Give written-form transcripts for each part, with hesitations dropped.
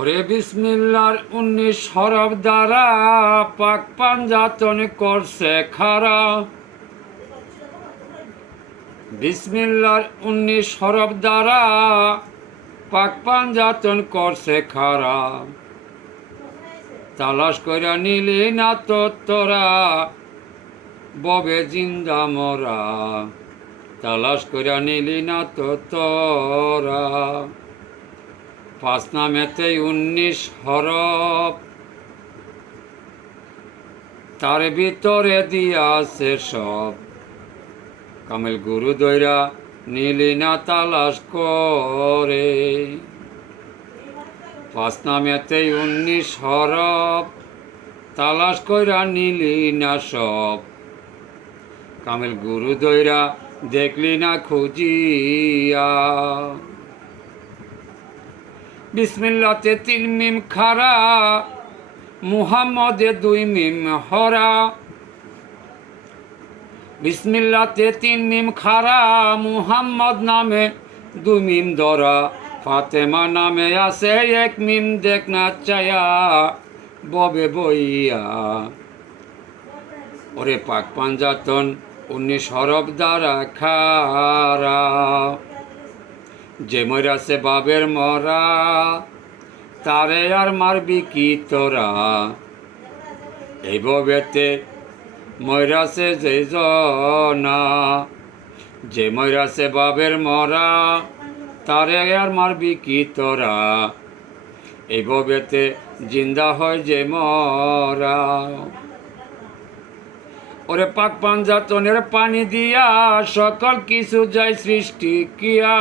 ওরে বিসমিল্লার 19 হরফ দ্বারা পাক পাঞ্জাতন করছে খারা। বিসমিল্লার 19 হরফ দ্বারা পাক পাঞ্জাতন করছে খারা। তালাশ কইরা নিলি না তো তোরা ববে জিন্দা মরা। তালাশ কইরা নিলি না তো তোরা। 5 নামেতেই 19 হরফ, তার ভিতরে দিয়া আছে সব। কামেল গুরু দইরা নিলি না তালাশ করে। 5 নামেতেই 19 হরফ, তালাশ কইরা নিলি না সব। কামেল গুরু দইরা দেখলি না খুঁজিয়া। বিসমিল্লাতে 3 মিম খারা, মুহাম্মদে 2 মিম হরা। বিসমিল্লাতে 3 মিম খারা, মুহাম্মদ নামে 2 মিম ধরা। ফাতেমা নামে আছে 1 মিম দেখ না চায়া ববে বইয়া। ওরে পাক পাঞ্জাতন 19 হরফ দ্বারা খারা। যে মরাছে বাবের মরা, তারে আর মারবি কি তোরা। এই ববেতে মরাছে যে জনা, যে মরাছে বাবের মরা, তারে আর মারবি কি তোরা। এই ববেতে জিন্দা হয় যে মরা। ওরে পাক পাঞ্জাতনের পানি দিয়া সকল কিছু যায় সৃষ্টি কিয়া।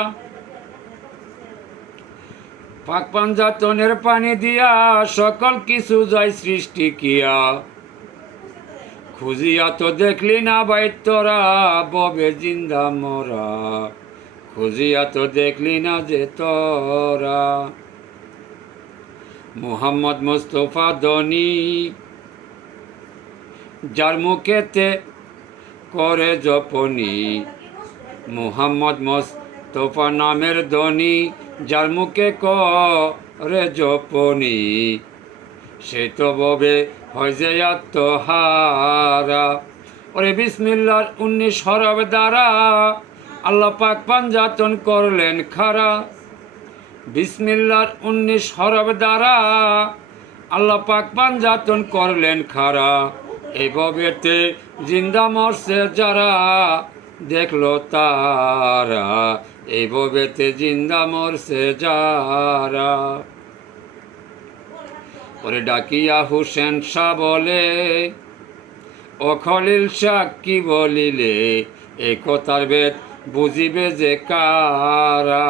পাক পাঞ্জাতনের পানি দিয়া সকল কিছু যায় সৃষ্টি কিয়া। খুঁজিয়া তো দেখলি না ভাই তোরা ববে জিন্দা মরা। খুঁজিয়া তো দেখলি না যে তোরা। মুহাম্মদ মুস্তফা ধনী, যার মুখেতে করে জপনি। মুহাম্মদ মুস্তফা নামের ধনী, যার মুখে করে জপনি। সে তো ববে হয় যে আত্মহারা। ওরে বিসমিল্লার 19 হরফ দ্বারা আল্লাহ পাক পাঞ্জাতন করলেন খারা। বিসমিল্লার 19 হরফ দ্বারা আল্লাহ পাক পাঞ্জাতন করলেন খারা। এই ববেতে জিন্দা মরছে যারা দেখলো তারা। এই ববেতে জিন্দা মরছে যারা। ওরে ডাকিয়া হুসেন শাহ বলে, ও খলিল শাহ কি বলিলে। এই কথার বেদ বুঝিবে যে কারা।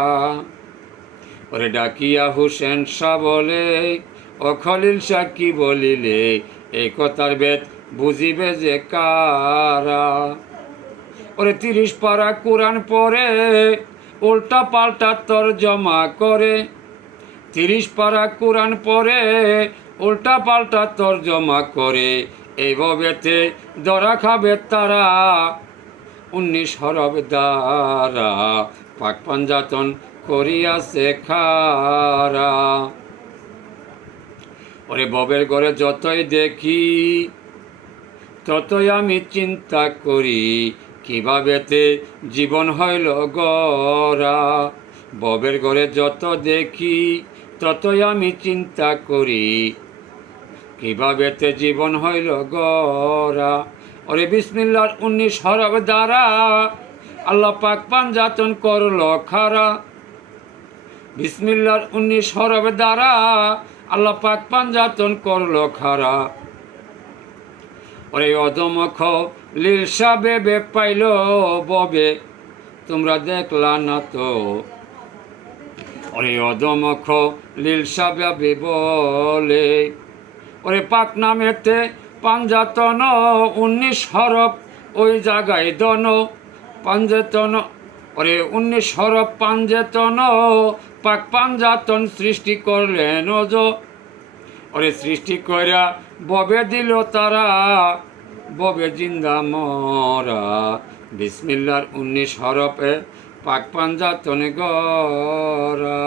ওরে ডাকিয়া হুসেন শাহ বলে, ও খলিল শাহ কি বলিলে। এই কথার বেদ বুঝিবে যে কারা। ওরে 30 পারা কোরআন পড়ে উল্টা পাল্টা তরজমা করে। 30 পারা কোরআন পড়ে উল্টা পাল্টা তরজমা করে। এই ববেতে ধরা খাবে তারা 19 হরফ দ্বারা পাক পাঞ্জাতন করিয়াছে খারা। ওরে ববের ঘরে যতই দেখি ততই আমি চিন্তা করি, কিভাবেতে জীবন হইল গড়া। ববের ঘরে যত দেখি ততই আমি চিন্তা করি, কিভাবেতে জীবন হইল গড়া। ওরে বিসমিল্লার 19 হরফ দ্বারা আল্লাহ পাক পাঞ্জাতন করল খারা। বিসমিল্লার 19 হরফ দ্বারা আল্লাহ পাক পাঞ্জাতন করল খারা। ওরে অদম খলিল শাহ বেবে পাইল ববে তোমরা দেখলা না তো। ওরে অদম খলিল শাহ বেবে বলে, ওরে পাক নামেতে পাঞ্জাতন 19 হরফ ওই জায়গায় দন পাঞ্জাতন। ওরে 19 হরফ পাঞ্জাতন পাক পাঞ্জাতন সৃষ্টি করলেন ওজ। ওরে সৃষ্টি কইরা ববে দিল তারা ববে জিন্দা মরা। বিসমিল্লার 19 হরফে পাক পাঞ্জাতন গড়া।